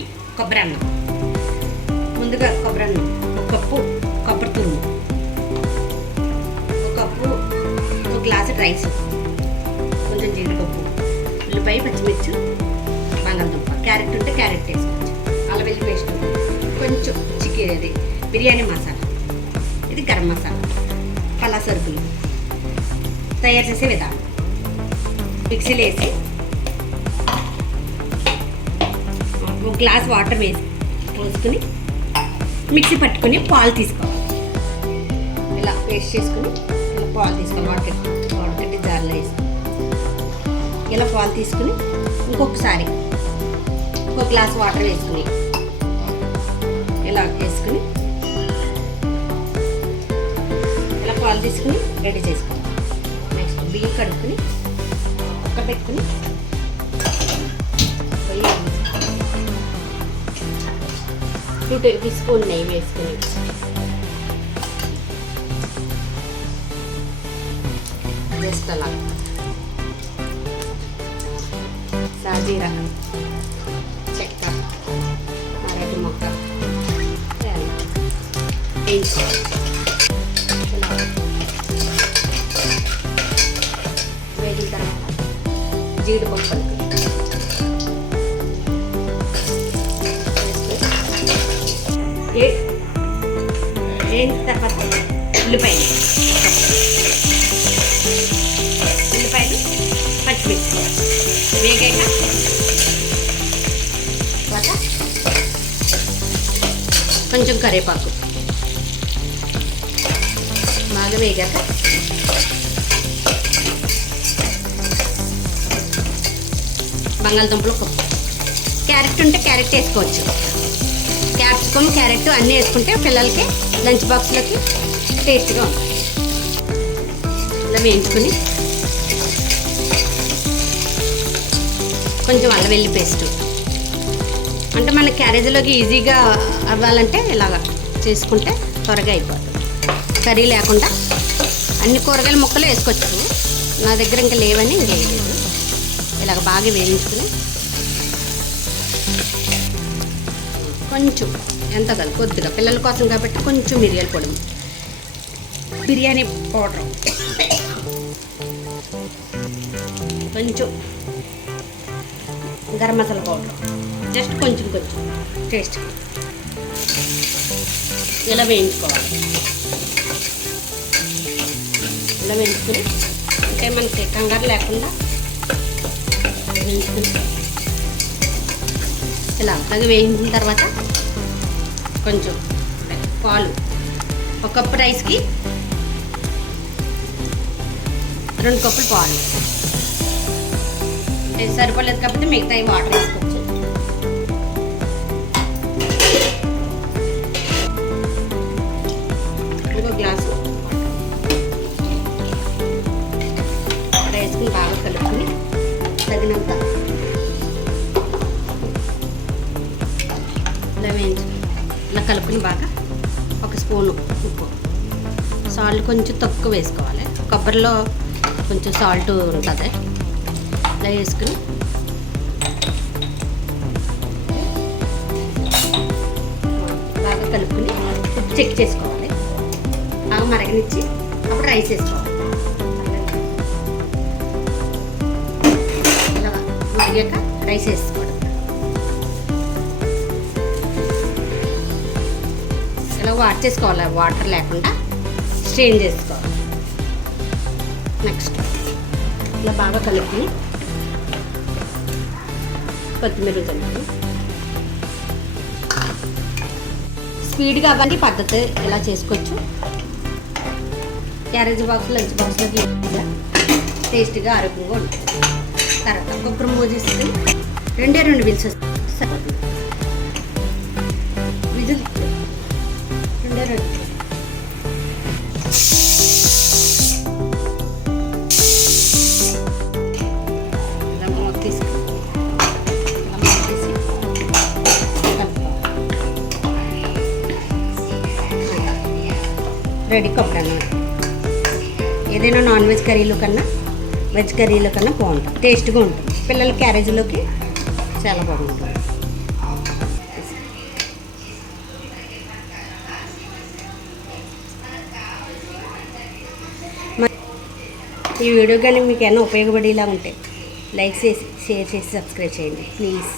Recipe కొబ్బరి అన్నం. ముందుగా కొబ్బరి అన్నం, ఒక కప్పు కొబ్బరి తురుము, ఒక కప్పు, ఒక గ్లాసు రైస్, కొంచెం జీడిపప్పు, ఉల్లిపాయ, పచ్చిమిర్చి, బంగాళదుంప, క్యారెట్ ఉంటే క్యారెట్ వేసుకోవచ్చు, అల్లం వెల్లుల్లి పేస్ట్, కొంచెం చికెన్, అది బిర్యానీ మసాలా, ఇది గరం మసాలా, పలా సరుకులు. తయారు చేసే విధానం: మిక్సీలో వేసి ఒక గ్లాస్ వాటర్ వేసి పోసుకుని మిక్సీ పట్టుకొని పాలు తీసుకోవాలి. ఇలా పేస్ట్ చేసుకుని ఇలా పాలు తీసుకోవాలి. వాడకట్టి జార్లో వేసి ఇలా పాలు తీసుకుని ఇంకొకసారి ఒక గ్లాస్ వాటర్ వేసుకుని ఇలా వేసుకుని ఇలా పాలు తీసుకుని రెడీ చేసుకోవాలి. నెక్స్ట్ బియ్యం కడుక్కుని ఒక్క పెట్టుకుని పొయ్యి 2 టేబుల్ స్పూన్ నెయ్యి వేసుకుని జస్ట్ అలా సాజీరా, చెక్క, అరటి మొక్క వేయించుకోవాలి. వేగిన తర్వాత జీడిపప్పు వేగిన తర్వాత ఉల్లిపాయలు, పచ్చిమిర్చి వేగాక తర్వాత కొంచెం కరివేపాకు బాగా వేగాక బంగాళదుంపలు, క్యారెట్ ఉంటే క్యారెట్ వేసుకోవచ్చు. క్యాప్సికమ్, క్యారెట్ అన్నీ వేసుకుంటే పిల్లలకి లంచ్ బాక్స్లోకి టేస్ట్గా ఉంటుంది. ఇలా వేయించుకుని కొంచెం అల్లం వెల్లుల్లి పేస్ట్, అంటే మన క్యారేజీలోకి ఈజీగా అవ్వాలంటే ఇలాగ చేసుకుంటే త్వరగా అయిపోతుంది. కర్రీ లేకుండా అన్ని కూరగాయల ముక్కలు వేసుకోవచ్చు. నా దగ్గర ఇంకా లేవని ఇంకేయలేదు. ఇలాగ బాగా వేయించుకుని కొంచెం ఎంత కాదు కొద్దిగా పిల్లల కోసం కాబట్టి కొంచెం మిరియాల పొడి, బిర్యానీ పౌడర్, కొంచెం గరం మసాలా పౌడర్, జస్ట్ కొంచెం టేస్ట్ ఇలా వేయించుకోవాలి. ఇలా వేయించుకుని అంటే మనకి కంగారు లేకుండా వేయించుకుని ఇలా అలాగే వేయించిన తర్వాత కొంచెం పాలు, ఒక కప్పు రైస్కి 2 కప్పులు పాలు, అంటే సరిపోలేదు కాబట్టి మిగతా వాటర్ వేసుకోవచ్చు. ఇంకో గ్లాసు వేసుకుని బాగా కలుపుకుని తగినంత ఇలా వేయించుకుని ఇలా కలుపుకుని బాగా ఒక స్పూను ఉప్పు, సాల్ట్ కొంచెం తక్కువ వేసుకోవాలి. కొబ్బరిలో కొంచెం సాల్ట్ ఉంటుంది. ఇలా వేసుకుని బాగా కలుపుకుని ఉప్పు చెక్ చేసుకోవాలి. బాగా మరగనిచ్చి అప్పుడు రైస్ వేసుకోవాలి. ఇలా మరిగాక రైస్ వేసుకోవాలి. ఇలా వాష్ చేసుకోవాలి, వాటర్ లేకుండా స్ట్రెయిన్ చేసుకోవాలి. నెక్స్ట్ ఇలా బాగా కలుపుని కొత్తిమీర కలుపుని స్పీడ్గా అవ్వండి పద్ధతి ఇలా చేసుకోవచ్చు. క్యారేజ్ బాక్స్, లంచ్ బాక్స్లోకి టేస్ట్గా ఆరోగ్యంగా ఉంటుంది. తర్వాత కొబ్బరి మోజేసుకుని 2 విజిల్స్ సరిపోతుంది. విజిల్ 2 రెడీ కొబ్బరి అన్నం. ఏదైనా నాన్ వెజ్ కర్రీలు కన్నా వెజ్ కర్రీల కన్నా బాగుంటుంది, టేస్ట్గా ఉంటుంది. పిల్లల క్యారేజీలోకి చాలా బాగుంటుంది. ఈ వీడియో కానీ మీకు ఏమైనా ఉపయోగపడేలా ఉంటే లైక్ చేసి షేర్ చేసి సబ్స్క్రైబ్ చేయండి ప్లీజ్.